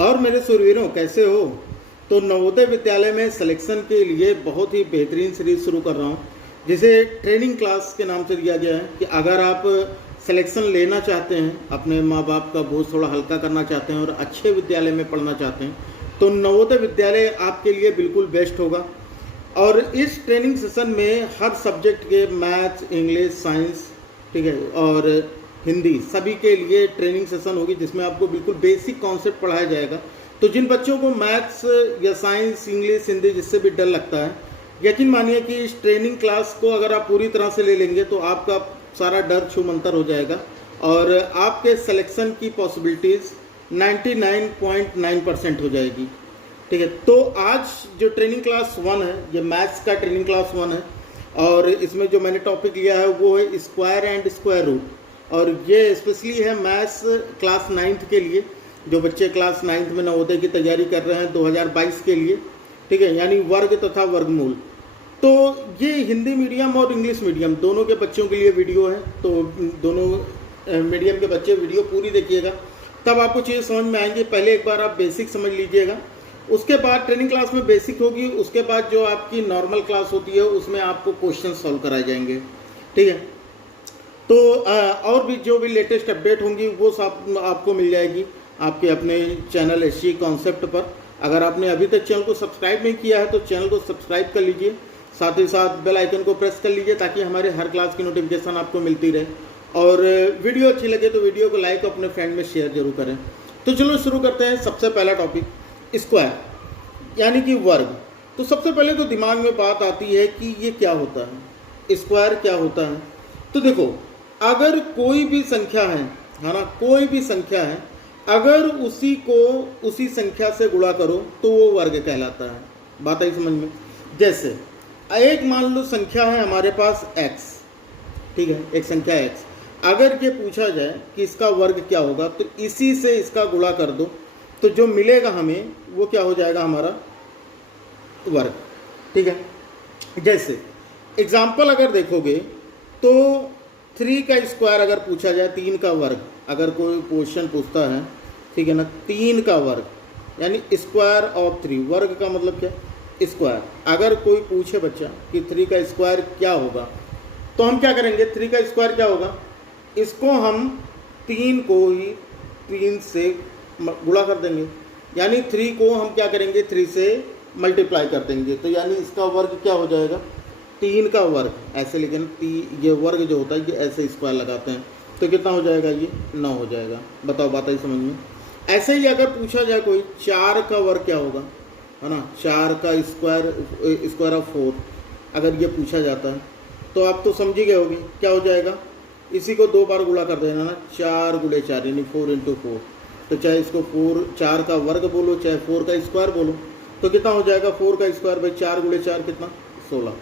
और मेरे सूरवीरों, कैसे हो? तो नवोदय विद्यालय में सिलेक्शन के लिए बहुत ही बेहतरीन सीरीज शुरू कर रहा हूँ, जिसे ट्रेनिंग क्लास के नाम से दिया गया है कि अगर आप सिलेक्शन लेना चाहते हैं, अपने माँ बाप का बोझ थोड़ा हल्का करना चाहते हैं और अच्छे विद्यालय में पढ़ना चाहते हैं, तो नवोदय विद्यालय आपके लिए बिल्कुल बेस्ट होगा। और इस ट्रेनिंग सेशन में हर सब्जेक्ट के मैथ्स, इंग्लिश, साइंस, ठीक है, और हिंदी, सभी के लिए ट्रेनिंग सेशन होगी, जिसमें आपको बिल्कुल बेसिक कॉन्सेप्ट पढ़ाया जाएगा। तो जिन बच्चों को मैथ्स या साइंस, इंग्लिश, हिंदी जिससे भी डर लगता है, यकीन मानिए कि इस ट्रेनिंग क्लास को अगर आप पूरी तरह से ले लेंगे तो आपका सारा डर छूमंतर हो जाएगा और आपके सिलेक्शन की पॉसिबिलिटीज़ 99.9% हो जाएगी। ठीक है, तो आज जो ट्रेनिंग क्लास 1 है, ये मैथ्स का ट्रेनिंग क्लास 1 है और इसमें जो मैंने टॉपिक लिया है वो है स्क्वायर एंड स्क्वायर रूट, और ये स्पेशली है मैथ्स क्लास 9th के लिए, जो बच्चे क्लास 9th में नवोदय की तैयारी कर रहे हैं 2022 के लिए। ठीक है, यानी वर्ग तथा वर्गमूल। तो ये हिंदी मीडियम और इंग्लिश मीडियम दोनों के बच्चों के लिए वीडियो है, तो दोनों मीडियम के बच्चे वीडियो पूरी देखिएगा, तब आपको चीज़ें समझ में आएंगी। पहले एक बार आप बेसिक समझ लीजिएगा, उसके बाद ट्रेनिंग क्लास में बेसिक होगी, उसके बाद जो आपकी नॉर्मल क्लास होती है उसमें आपको क्वेश्चन सॉल्व कराए जाएंगे। ठीक है, तो और भी जो भी लेटेस्ट अपडेट होंगी वो सब आपको मिल जाएगी आपके अपने चैनल एसजी कॉन्सेप्ट पर। अगर आपने अभी तक चैनल को सब्सक्राइब नहीं किया है तो चैनल को सब्सक्राइब कर लीजिए, साथ ही साथ बेल आइकन को प्रेस कर लीजिए ताकि हमारे हर क्लास की नोटिफिकेशन आपको मिलती रहे। और वीडियो अच्छी लगे तो वीडियो को लाइक अपने फ्रेंड में शेयर जरूर करें। तो चलो शुरू करते हैं। सबसे पहला टॉपिक स्क्वायर यानी कि वर्ग। तो सबसे पहले तो दिमाग में बात आती है कि ये क्या होता है, स्क्वायर क्या होता है। तो देखो, अगर कोई भी संख्या है ना, कोई भी संख्या है, अगर उसी को उसी संख्या से गुणा करो तो वो वर्ग कहलाता है। बात आई समझ में? जैसे एक मान लो संख्या है हमारे पास x, ठीक है, एक संख्या x, अगर ये पूछा जाए कि इसका वर्ग क्या होगा तो इसी से इसका गुणा कर दो, तो जो मिलेगा हमें वो क्या हो जाएगा, हमारा वर्ग। ठीक है, जैसे एग्जाम्पल अगर देखोगे तो 3 का स्क्वायर अगर पूछा जाए, 3 का वर्ग अगर कोई क्वेश्चन पूछता है, ठीक है ना, 3 का वर्ग यानी स्क्वायर ऑफ 3, वर्ग का मतलब क्या, स्क्वायर। अगर कोई पूछे बच्चा कि 3 का स्क्वायर क्या होगा, तो हम क्या करेंगे, 3 का स्क्वायर क्या होगा, इसको हम 3 को ही 3 से गुणा कर देंगे, यानी 3 को हम क्या करेंगे, 3 से मल्टीप्लाई कर देंगे, तो यानी इसका वर्ग क्या हो जाएगा, 3 का वर्ग। ऐसे लेकिन ये वर्ग जो होता है ये ऐसे स्क्वायर लगाते हैं, तो कितना हो जाएगा, ये 9 हो जाएगा। बताओ, बात आई समझ में? ऐसे ही अगर पूछा जाए कोई 4 का वर्ग क्या होगा, है ना, 4 का स्क्वायर ऑफ 4 अगर ये पूछा जाता है तो आप तो समझ ही गए होगे क्या हो जाएगा, इसी को 2 बार गुणा कर देना ना, 4 गुणे 4 यानी 4 × 4। तो चाहे इसको 4 का वर्ग बोलो, चाहे 4 का स्क्वायर बोलो, तो कितना हो जाएगा, 4 का स्क्वायर भाई 4 गुणे 4 कितना, 16।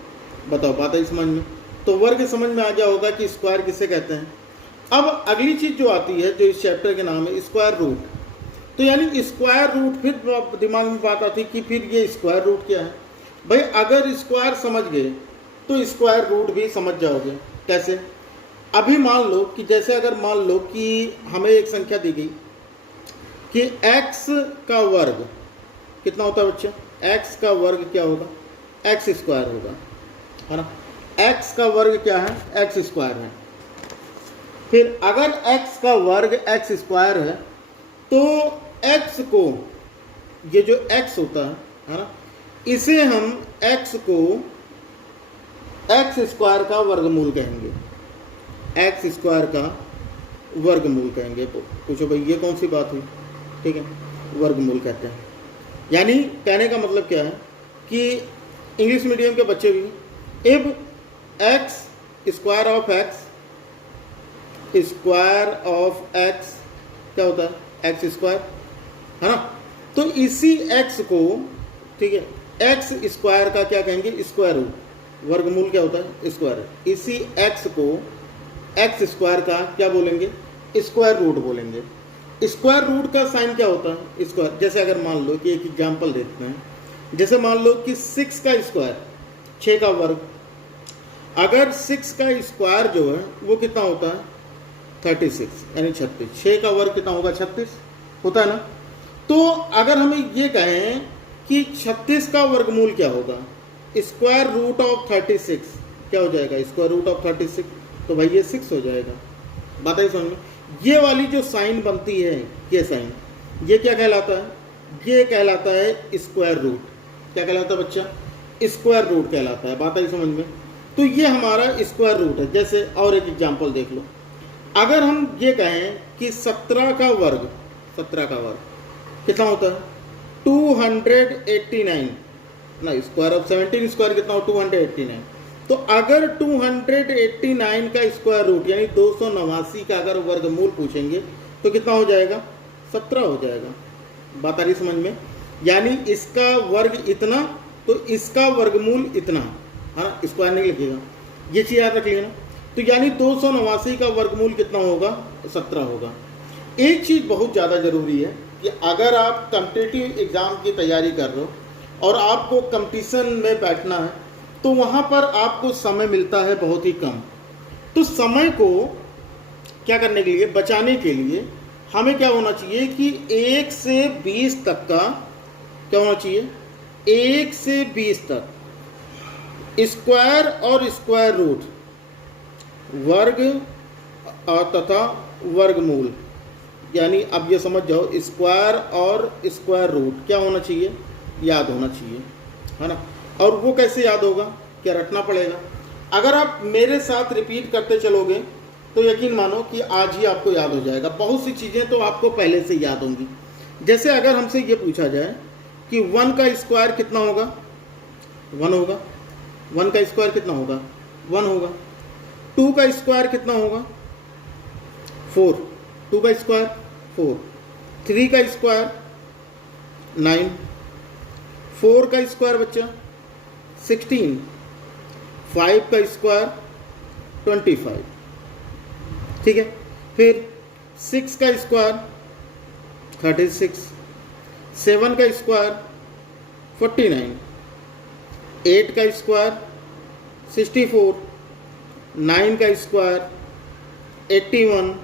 बताओ, बात है समझ में? तो वर्ग समझ में आ गया होगा कि स्क्वायर किसे कहते हैं। अब अगली चीज़ जो आती है, जो इस चैप्टर के नाम है स्क्वायर रूट। तो यानी स्क्वायर रूट, फिर दिमाग में बात आती कि फिर ये स्क्वायर रूट क्या है। भाई अगर स्क्वायर समझ गए तो स्क्वायर रूट भी समझ जाओगे। कैसे? अभी मान लो कि जैसे अगर मान लो कि हमें एक संख्या दी गई कि x का वर्ग कितना होता है बच्चे, x का वर्ग क्या होगा, x स्क्वायर होगा, है ना। x का वर्ग क्या है, x स्क्वायर है। फिर अगर x का वर्ग x स्क्वायर है तो x को, ये जो x होता है ना, इसे हम x को x स्क्वायर का वर्गमूल कहेंगे, x स्क्वायर का वर्गमूल कहेंगे। तो पूछो भाई ये कौन सी बात हुई, ठीक है, वर्गमूल कहते हैं। यानी कहने का मतलब क्या है कि इंग्लिश मीडियम के बच्चे भी, if x square of x, square of x क्या होता है, x स्क्वायर, है ना। तो इसी x को, ठीक है, x स्क्वायर का क्या कहेंगे, स्क्वायर रूट। वर्गमूल क्या होता है, स्क्वायर। इसी x को x स्क्वायर का क्या बोलेंगे, स्क्वायर रूट बोलेंगे। स्क्वायर रूट का साइन क्या होता है, स्क्वायर। जैसे अगर मान लो कि एक एग्जाम्पल देते हैं, जैसे मान लो कि 6 का स्क्वायर, 6 का वर्ग, अगर 6 का स्क्वायर जो है वो कितना होता है, 36 यानी 36। 6 का वर्ग कितना होगा, 36 होता है ना। तो अगर हमें ये कहें कि 36 का वर्गमूल क्या होगा, स्क्वायर रूट ऑफ 36 क्या हो जाएगा, स्क्वायर रूट ऑफ 36, तो भाई ये 6 हो जाएगा। बात है समझ में। ये वाली जो साइन बनती है, ये साइन, ये क्या कहलाता है, ये कहलाता है स्क्वायर रूट। क्या कहलाता है बच्चा, स्क्वायर रूट कहलाता है। बात आई समझ में। तो ये हमारा स्क्वायर रूट है। जैसे और एक एग्जांपल देख लो, अगर हम ये कहें कि 17 का वर्ग, 17 का वर्ग कितना होता है 289 ना, स्क्वायर ऑफ 17 स्क्वायर कितना हो 289। तो अगर 289 का स्क्वायर रूट यानी 289 का अगर वर्गमूल पूछेंगे तो कितना हो जाएगा, 17 हो जाएगा। बात आ रही समझ में। यानी इसका वर्ग इतना तो इसका वर्गमूल इतना, हाँ स्क्वायर नहीं लिखिएगा, ये चीज़ याद रख लेना। तो यानी 289 का वर्गमूल कितना होगा, 17 होगा। एक चीज़ बहुत ज़्यादा ज़रूरी है कि अगर आप कॉम्पिटिटिव एग्ज़ाम की तैयारी कर रहे हो और आपको कंपटीशन में बैठना है तो वहाँ पर आपको समय मिलता है बहुत ही कम। तो समय को क्या करने के लिए, बचाने के लिए हमें क्या होना चाहिए कि 1 से 20 तक का क्या होना चाहिए, 1 से 20 तक स्क्वायर और स्क्वायर रूट, वर्ग तथा वर्गमूल, यानी अब ये समझ जाओ स्क्वायर और स्क्वायर रूट क्या होना चाहिए, याद होना चाहिए, है ना। और वो कैसे याद होगा, क्या रटना पड़ेगा। अगर आप मेरे साथ रिपीट करते चलोगे तो यकीन मानो कि आज ही आपको याद हो जाएगा। बहुत सी चीज़ें तो आपको पहले से याद होंगी। जैसे अगर हमसे ये पूछा जाए कि 1 का स्क्वायर कितना होगा, 1 होगा। 1 का स्क्वायर कितना होगा, 1 होगा। 2 का स्क्वायर कितना होगा, 4। 2 का स्क्वायर 4। 3 का स्क्वायर 9। 4 का स्क्वायर बच्चा 16। 5 का स्क्वायर 25। ठीक है। फिर 6 का स्क्वायर 36। 7 का स्क्वायर 49। 8 का स्क्वायर 64। 9 का स्क्वायर 81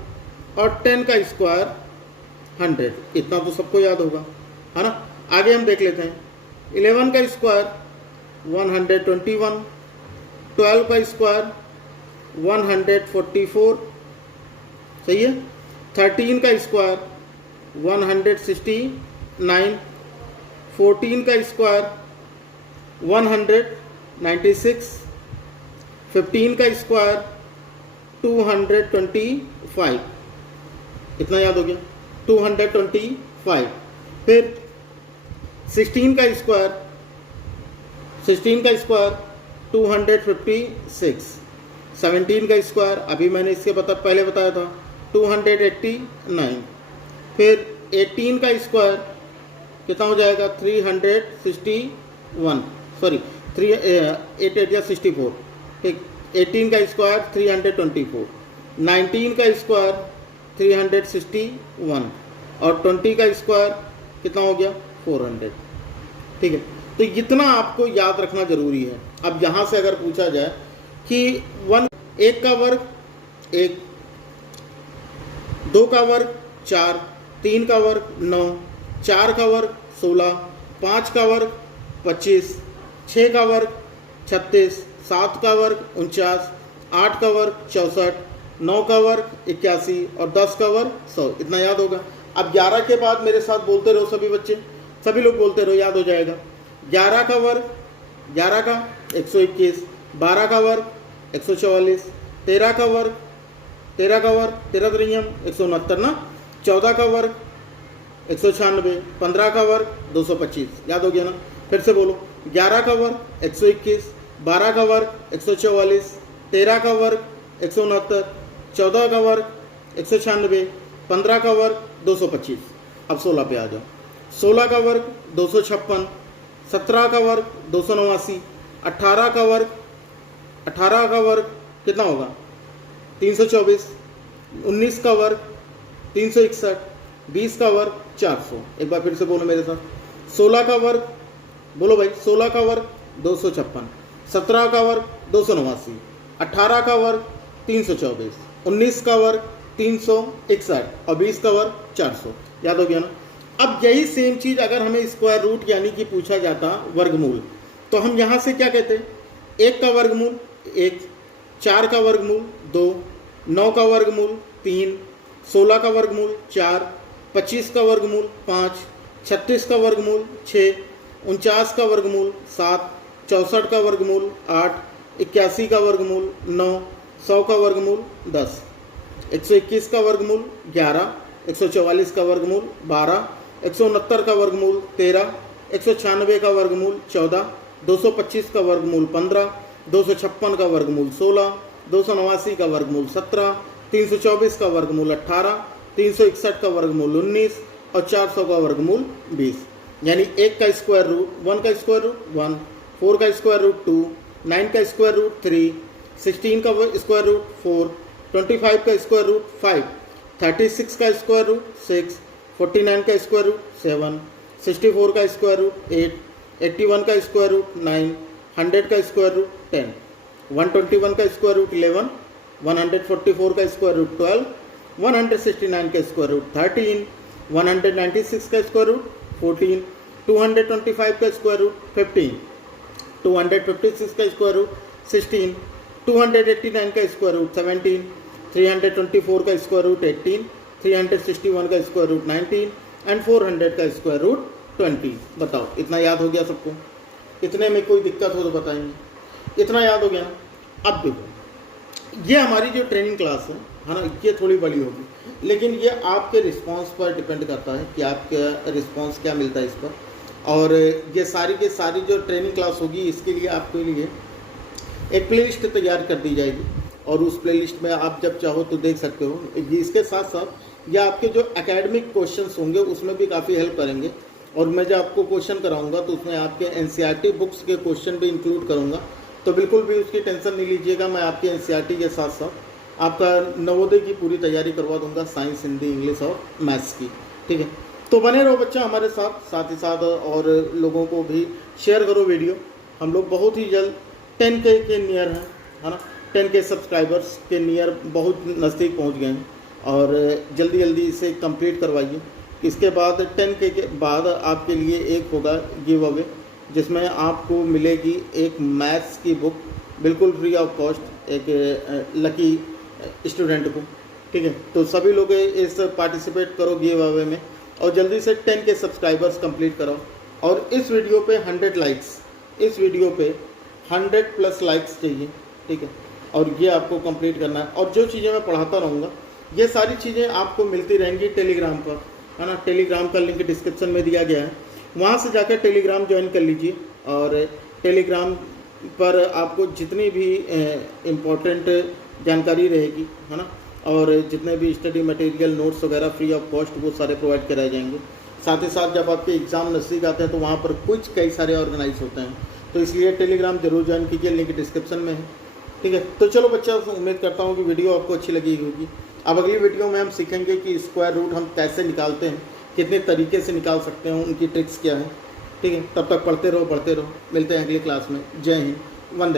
और 10 का स्क्वायर 100। इतना तो सबको याद होगा, है ना। आगे हम देख लेते हैं। 11 का स्क्वायर 121। 12 का स्क्वायर 144, सही है। 13 का स्क्वायर 169। 14 का स्क्वायर 196। 15 का स्क्वायर 225। कितना याद हो गया, 225। फिर 16 का स्क्वायर 256। 17 का स्क्वायर अभी मैंने इसके पहले बताया था 289। फिर 18 का स्क्वायर कितना हो जाएगा 361, सॉरी 8 या 64। ठीक। 18 का स्क्वायर 324। 19 का स्क्वायर 361 और 20 का स्क्वायर कितना हो गया 400। ठीक है। तो इतना आपको याद रखना जरूरी है। अब यहाँ से अगर पूछा जाए कि 1 का वर्ग 1, 2 का वर्ग 4, 3 का वर्ग 9, 4 का वर्ग 16, 5 का वर्ग 25, 6 का वर्ग 36, 7 का वर्ग 49, 8 का वर्ग 64, 9 का वर्ग 81 और 10 का वर्ग 100। इतना याद होगा। अब 11 के बाद मेरे साथ बोलते रहो सभी बच्चे, सभी लोग बोलते रहो, याद हो जाएगा। 11 का वर्ग 11 का 121। 12 का वर्ग 144। 13 का वर्ग 13 त्रियम 169 ना। 14 का वर्ग 196। 15 का वर्ग 225, याद हो गया ना। फिर से बोलो, 11 का वर्ग 121। 12 का वर्ग 144। 13 का वर्ग 169। 14 का वर्ग 196। 15 का वर्ग 225। अब 16 पे आ जाओ। 16 का वर्ग 256। 17 का वर्ग 289। 18 का वर्ग कितना होगा 324। 19 का वर्ग 361। 20 का वर्ग 400। एक बार फिर से बोलो मेरे साथ। 16 का वर्ग, बोलो भाई, 16 का वर्ग 256। 17 का वर्ग 289। 18 का वर्ग 324। 19 का वर्ग 361 और 20 का वर्ग 400। याद हो गया ना। अब यही सेम चीज़ अगर हमें स्क्वायर रूट यानी कि पूछा जाता वर्गमूल, तो हम यहाँ से क्या कहते हैं, 1 का वर्गमूल 1, 4 का वर्गमूल 2, 9 का वर्गमूल 3, 16 का वर्गमूल 4, 25 का वर्गमूल 5, 36 का वर्गमूल 6, 49 का वर्गमूल 7, 64 का वर्गमूल 8, 81 का वर्गमूल 9, 100 का वर्गमूल 10, 121 का वर्गमूल 11, 144 का वर्गमूल 12, 169 का वर्गमूल 13, 196 का वर्गमूल 14, 225 का वर्गमूल 15, 256 का वर्गमूल 16, 289 का वर्गमूल 17, 324 का वर्गमूल 18, 361 का वर्गमूल 19 और 400 का वर्गमूल 20। यानी 1 का स्क्वायर रूट 1 का स्क्वायर रूट 1, 4 का स्क्वायर रूट 2, 9 का स्क्वायर रूट 3, 16 का स्क्वायर रूट 4, 25 का स्क्वायर रूट 5, 36 का स्क्वायर रूट 6, 49 का स्क्वायर रूट 7, 64 का स्क्वायर रूट 8, 81 का स्क्वायर रूट 9, 100 का स्क्वायर रूट 10, 121 का स्क्वायर रूट 11, 144 का स्क्वायर रूट 12, 169 का स्क्वायर रूट 13, 196 का स्क्वायर रूट 14, 225 का स्क्वायर रूट 15, 256 का स्क्वायर रूट 16, 289 का स्क्वायर रूट 17, 324 का स्क्वायर रूट 18, 361 का स्क्वायर रूट 19 एंड 400 का स्क्वायर रूट 20। बताओ इतना याद हो गया सबको? इतने में कोई दिक्कत हो तो बताएंगे। इतना याद हो गया? अब देखो, ये हमारी जो ट्रेनिंग क्लास है ना, ये थोड़ी बड़ी होगी, लेकिन ये आपके रिस्पांस पर डिपेंड करता है कि आपका रिस्पांस क्या मिलता है इस पर। और ये सारी के सारी जो ट्रेनिंग क्लास होगी, इसके लिए आपके लिए एक प्लेलिस्ट तैयार कर दी जाएगी और उस प्लेलिस्ट में आप जब चाहो तो देख सकते हो। इसके साथ साथ ये आपके जो एकेडमिक क्वेश्चंस होंगे उसमें भी काफ़ी हेल्प करेंगे। और मैं जब आपको क्वेश्चन कराऊंगा तो उसमें आपके एनसीईआरटी बुक्स के क्वेश्चन भी इंक्लूड करूंगा, तो बिल्कुल भी उसकी टेंशन नहीं लीजिएगा। मैं आपके एनसीईआरटी के साथ साथ आपका नवोदय की पूरी तैयारी करवा दूंगा, साइंस, हिंदी, इंग्लिश और मैथ्स की। ठीक है, तो बने रहो बच्चा हमारे साथ, साथ ही साथ और लोगों को भी शेयर करो वीडियो। हम लोग बहुत ही जल्द 10K के नियर हैं, है ना, 10K सब्सक्राइबर्स के नियर बहुत नज़दीक पहुंच गए हैं और जल्दी जल्दी इसे कंप्लीट करवाइए। इसके बाद 10K के बाद आपके लिए एक होगा गिव अवे, जिसमें आपको मिलेगी एक मैथ्स की बुक बिल्कुल फ्री ऑफ कॉस्ट एक लकी स्टूडेंट को। ठीक है, तो सभी लोग इस पार्टिसिपेट करो गिव अवे में और जल्दी से 10K सब्सक्राइबर्स कंप्लीट करो। और इस वीडियो पे 100 लाइक्स, इस वीडियो पे 100+ लाइक्स चाहिए। ठीक है, और ये आपको कंप्लीट करना है। और जो चीज़ें मैं पढ़ाता रहूँगा ये सारी चीज़ें आपको मिलती रहेंगी टेलीग्राम पर, है ना। टेलीग्राम का लिंक डिस्क्रिप्शन में दिया गया है, वहाँ से जाकर टेलीग्राम ज्वाइन कर लीजिए। और टेलीग्राम पर आपको जितनी भी इम्पोर्टेंट जानकारी रहेगी, है ना, और जितने भी स्टडी मटेरियल, नोट्स वगैरह फ्री ऑफ कॉस्ट वो सारे प्रोवाइड कराए जाएंगे। साथ ही साथ जब आपके एग्ज़ाम नज़दीक आते हैं तो वहाँ पर कुछ कई सारे ऑर्गेनाइज होते हैं, तो इसलिए टेलीग्राम जरूर ज्वाइन कीजिए, लिंक डिस्क्रिप्शन में है। ठीक है, तो चलो बच्चा, उम्मीद करता हूँ कि वीडियो आपको अच्छी लगी होगी। अब अगली वीडियो में हम सीखेंगे कि स्क्वायर रूट हम कैसे निकालते हैं, कितने तरीके से निकाल सकते हैं, उनकी ट्रिक्स क्या है। ठीक है, तब तक पढ़ते रहो, मिलते हैं अगली क्लास में। जय हिंद, वंदे।